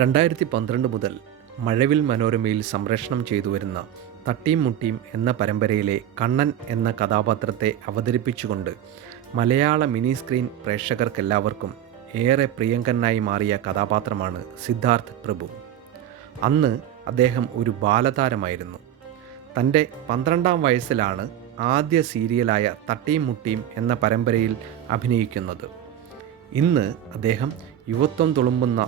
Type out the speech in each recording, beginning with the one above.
2012 മുതൽ മഴവിൽ മനോരമയിൽ സംപ്രേഷണം ചെയ്തുവരുന്ന തട്ടിയും മുട്ടിയും എന്ന പരമ്പരയിലെ കണ്ണൻ എന്ന കഥാപാത്രത്തെ അവതരിപ്പിച്ചുകൊണ്ട് മലയാള മിനി സ്ക്രീൻ പ്രേക്ഷകർക്കെല്ലാവർക്കും ഏറെ പ്രിയങ്കരനായി മാറിയ കഥാപാത്രമാണ് സിദ്ധാർത്ഥ് പ്രഭു. അന്ന് അദ്ദേഹം ഒരു ബാലതാരമായിരുന്നു. തൻ്റെ 12ാം വയസ്സിലാണ് ആദ്യ സീരിയലായ തട്ടിയും മുട്ടിയും എന്ന പരമ്പരയിൽ അഭിനയിക്കുന്നത്. ഇന്ന് അദ്ദേഹം യുവത്വം തുളുമ്പുന്ന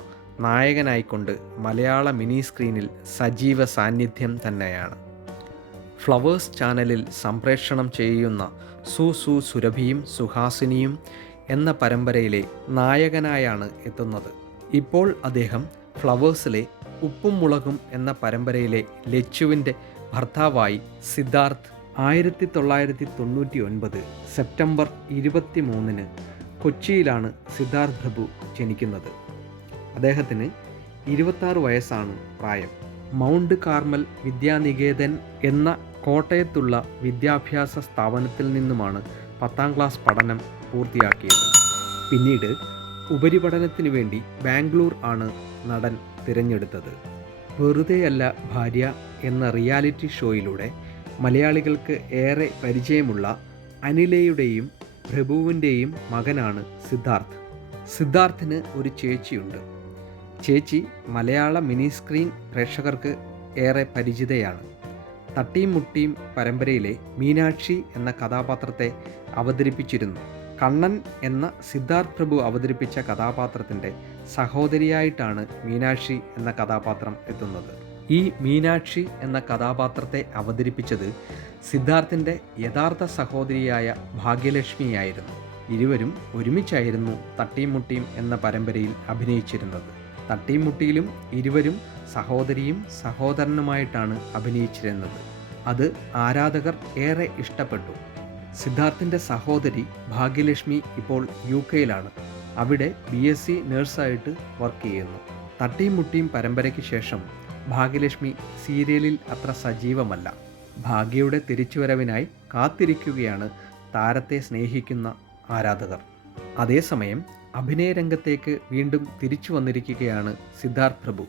നായകനായിക്കൊണ്ട് മലയാള മിനി സ്ക്രീനിൽ സജീവ സാന്നിധ്യം തന്നെയാണ്. ഫ്ലവേഴ്സ് ചാനലിൽ സംപ്രേഷണം ചെയ്യുന്ന സുരഭിയും സുഹാസിനിയും എന്ന പരമ്പരയിലെ നായകനായാണ് എത്തുന്നത്. ഇപ്പോൾ അദ്ദേഹം ഫ്ലവേഴ്സിലെ ഉപ്പും മുളകും എന്ന പരമ്പരയിലെ ലച്ചുവിൻ്റെ ഭർത്താവായി സിദ്ധാർത്ഥ് 1999 സെപ്റ്റംബർ 23 കൊച്ചിയിലാണ് സിദ്ധാർത്ഥ് പ്രഭു ജനിക്കുന്നത്. അദ്ദേഹത്തിന് 26 വയസ്സാണ് പ്രായം. മൗണ്ട് കാർമൽ വിദ്യാനികേതൻ എന്ന കോട്ടയത്തുള്ള വിദ്യാഭ്യാസ സ്ഥാപനത്തിൽ നിന്നുമാണ് 10ാം ക്ലാസ് പഠനം പൂർത്തിയാക്കിയത്. പിന്നീട് ഉപരിപഠനത്തിനു വേണ്ടി ബാംഗ്ലൂർ ആണ് നടൻ തിരഞ്ഞെടുത്തത്. വെറുതെയല്ല ഭാര്യ എന്ന റിയാലിറ്റി ഷോയിലൂടെ മലയാളികൾക്ക് ഏറെ പരിചയമുള്ള അനിലയുടെയും പ്രഭുവിൻ്റെയും മകനാണ് സിദ്ധാർത്ഥ്. സിദ്ധാർത്ഥിന് ഒരു ചേച്ചിയുണ്ട്. ചേച്ചി മലയാള മിനി സ്ക്രീൻ പ്രേക്ഷകർക്ക് ഏറെ പരിചിതയാണ്. തട്ടിയും മുട്ടിയും പരമ്പരയിലെ മീനാക്ഷി എന്ന കഥാപാത്രത്തെ അവതരിപ്പിച്ചിരുന്നു. കണ്ണൻ എന്ന സിദ്ധാർത്ഥ് പ്രഭു അവതരിപ്പിച്ച കഥാപാത്രത്തിൻ്റെ സഹോദരിയായിട്ടാണ് മീനാക്ഷി എന്ന കഥാപാത്രം എത്തുന്നത്. ഈ മീനാക്ഷി എന്ന കഥാപാത്രത്തെ അവതരിപ്പിച്ചത് സിദ്ധാർത്ഥിൻ്റെ യഥാർത്ഥ സഹോദരിയായ ഭാഗ്യലക്ഷ്മിയായിരുന്നു. ഇരുവരും ഒരുമിച്ചായിരുന്നു തട്ടിയും മുട്ടിയും എന്ന പരമ്പരയിൽ അഭിനയിച്ചിരുന്നത്. തട്ടിയും മുട്ടിയിലും ഇരുവരും സഹോദരിയും സഹോദരനുമായിട്ടാണ് അഭിനയിച്ചിരുന്നത്. അത് ആരാധകർ ഏറെ ഇഷ്ടപ്പെട്ടു. സിദ്ധാർത്ഥിൻ്റെ സഹോദരി ഭാഗ്യലക്ഷ്മി ഇപ്പോൾ UK-യിലാണ്. അവിടെ BSc നഴ്സായിട്ട് വർക്ക് ചെയ്യുന്നു. തട്ടിയും മുട്ടിയും പരമ്പരയ്ക്ക് ശേഷം ഭാഗ്യലക്ഷ്മി സീരിയലിൽ അത്ര സജീവമല്ല. ഭാഗ്യയുടെ തിരിച്ചുവരവിനായി കാത്തിരിക്കുകയാണ് താരത്തെ സ്നേഹിക്കുന്ന ആരാധകർ. അതേസമയം അഭിനയ രംഗത്തേക്ക് വീണ്ടും തിരിച്ചു വന്നിരിക്കുകയാണ് സിദ്ധാർത്ഥ് പ്രഭു.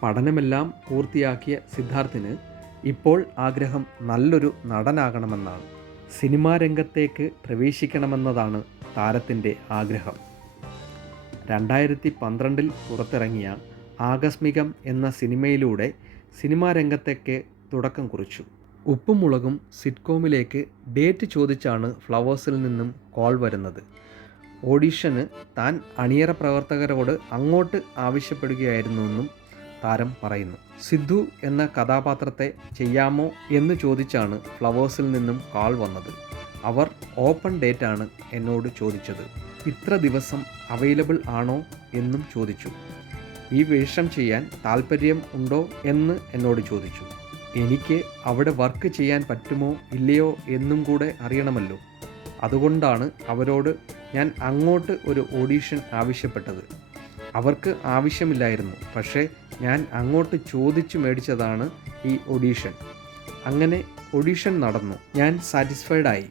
പഠനമെല്ലാം പൂർത്തിയാക്കിയ സിദ്ധാർത്ഥിന് ഇപ്പോൾ ആഗ്രഹം നല്ലൊരു നടനാകണമെന്നാണ്. സിനിമാ രംഗത്തേക്ക് പ്രവേശിക്കണമെന്നതാണ് താരത്തിൻ്റെ ആഗ്രഹം. 2012 പുറത്തിറങ്ങിയ ആകസ്മികം എന്ന സിനിമയിലൂടെ സിനിമാ രംഗത്തേക്ക് തുടക്കം കുറിച്ചു. ഉപ്പും മുളകും സിറ്റ്കോമിലേക്ക് ഡേറ്റ് ചോദിച്ചാണ് ഫ്ലവേഴ്സിൽ നിന്നും കോൾ വരുന്നത്. ഓഡിഷന് താൻ അണിയറ പ്രവർത്തകരോട് അങ്ങോട്ട് ആവശ്യപ്പെടുകയായിരുന്നുവെന്നും താരം പറയുന്നു. സിദ്ധു എന്ന കഥാപാത്രത്തെ ചെയ്യാമോ എന്ന് ചോദിച്ചാണ് ഫ്ലവേഴ്സിൽ നിന്നും കോൾ വന്നത്. അവർ ഓപ്പൺ ഡേറ്റാണ് എന്നോട് ചോദിച്ചത്. ഇത്ര ദിവസം അവൈലബിൾ ആണോ എന്നും ചോദിച്ചു. ഈ വേഷം ചെയ്യാൻ താല്പര്യം ഉണ്ടോ എന്ന് എന്നോട് ചോദിച്ചു. എനിക്ക് അവിടെ വർക്ക് ചെയ്യാൻ പറ്റുമോ ഇല്ലയോ എന്നും കൂടെ അറിയണമല്ലോ. അതുകൊണ്ടാണ് അവരോട് ഞാൻ അങ്ങോട്ട് ഒരു ഓഡിഷൻ ആവശ്യപ്പെട്ടത്. അവർക്ക് ആവശ്യമില്ലായിരുന്നു, പക്ഷേ ഞാൻ അങ്ങോട്ട് ചോദിച്ചു മേടിച്ചതാണ് ഈ ഓഡിഷൻ. അങ്ങനെ ഓഡിഷൻ നടന്നു. ഞാൻ സാറ്റിസ്ഫൈഡായി.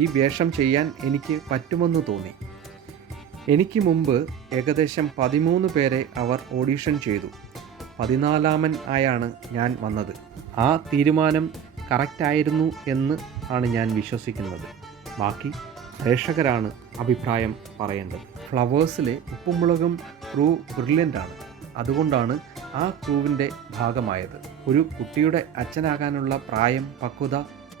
ഈ വേഷം ചെയ്യാൻ എനിക്ക് പറ്റുമെന്ന് തോന്നി. എനിക്ക് മുമ്പ് ഏകദേശം 13 പേരെ അവർ ഓഡിഷൻ ചെയ്തു. 14ാമൻ ആയാണ് ഞാൻ വന്നത്. ആ തീരുമാനം കറക്റ്റായിരുന്നു എന്ന് ആണ് ഞാൻ വിശ്വസിക്കുന്നത്. ബാക്കി പ്രേക്ഷകരാണ് അഭിപ്രായം പറയേണ്ടത്. ഫ്ലവേഴ്സിലെ ഉപ്പും മുളകും ക്രൂ ബ്രില്യൻ്റ് ആണ്. അതുകൊണ്ടാണ് ആ ക്രൂവിൻ്റെ ഭാഗമായത്. ഒരു കുട്ടിയുടെ അച്ഛനാകാനുള്ള പ്രായം പക്വത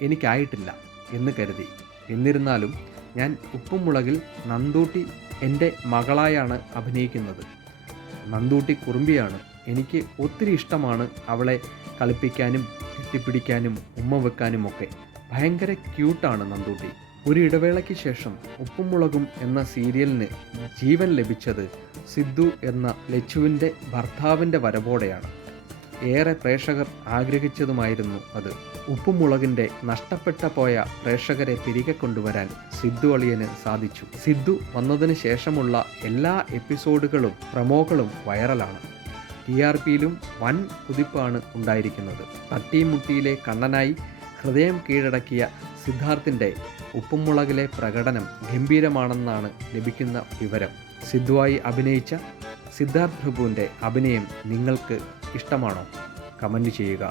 എനിക്കായിട്ടില്ല എന്ന് കരുതി. എന്നിരുന്നാലും ഞാൻ ഉപ്പും മുളകിൽ നന്ദൂട്ടി എൻ്റെ മകളായാണ് അഭിനയിക്കുന്നത്. നന്ദൂട്ടി കുറുമ്പിയാണ്. എനിക്ക് ഒത്തിരി ഇഷ്ടമാണ് അവളെ കളിപ്പിക്കാനും കെട്ടിപ്പിടിക്കാനും ഉമ്മ വെക്കാനുമൊക്കെ. ഭയങ്കര ക്യൂട്ടാണ് നന്ദൂട്ടി. ഒരു ഇടവേളയ്ക്ക് ശേഷം ഉപ്പും മുളകും എന്ന സീരിയലിന് ജീവൻ ലഭിച്ചത് സിദ്ധു എന്ന ലച്ചുവിൻ്റെ ഭർത്താവിൻ്റെ വരവോടെയാണ്. ഏറെ പ്രേക്ഷകർ ആഗ്രഹിച്ചതുമായിരുന്നു അത്. ഉപ്പും മുളകിൻ്റെ നഷ്ടപ്പെട്ട പോയ പ്രേക്ഷകരെ തിരികെ കൊണ്ടുവരാൻ സിദ്ധു അളിയന് സാധിച്ചു. സിദ്ധു വന്നതിന് ശേഷമുള്ള എല്ലാ എപ്പിസോഡുകളും പ്രമോകളും വൈറലാണ്. TRPയിലും വൻ കുതിപ്പാണ് ഉണ്ടായിരിക്കുന്നത്. തട്ടിയും മുട്ടിയിലെ കണ്ണനായി ഹൃദയം കീഴടക്കിയ സിദ്ധാർത്ഥിൻ്റെ ഉപ്പും മുളകിലെ പ്രകടനം ഗംഭീരമാണെന്നാണ് ലഭിക്കുന്ന വിവരം. സിദ്ധുവായി അഭിനയിച്ച സിദ്ധാർത്ഥ് പ്രഭുവിൻ്റെ അഭിനയം നിങ്ങൾക്ക് ഇഷ്ടമാണോ? കമൻറ്റ് ചെയ്യുക.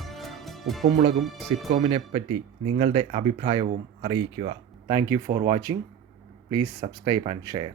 ഉപ്പും മുളകും സിറ്റ്കോമിനെ പറ്റി നിങ്ങളുടെ അഭിപ്രായവും അറിയിക്കുക. Thank you for watching. Please subscribe and share.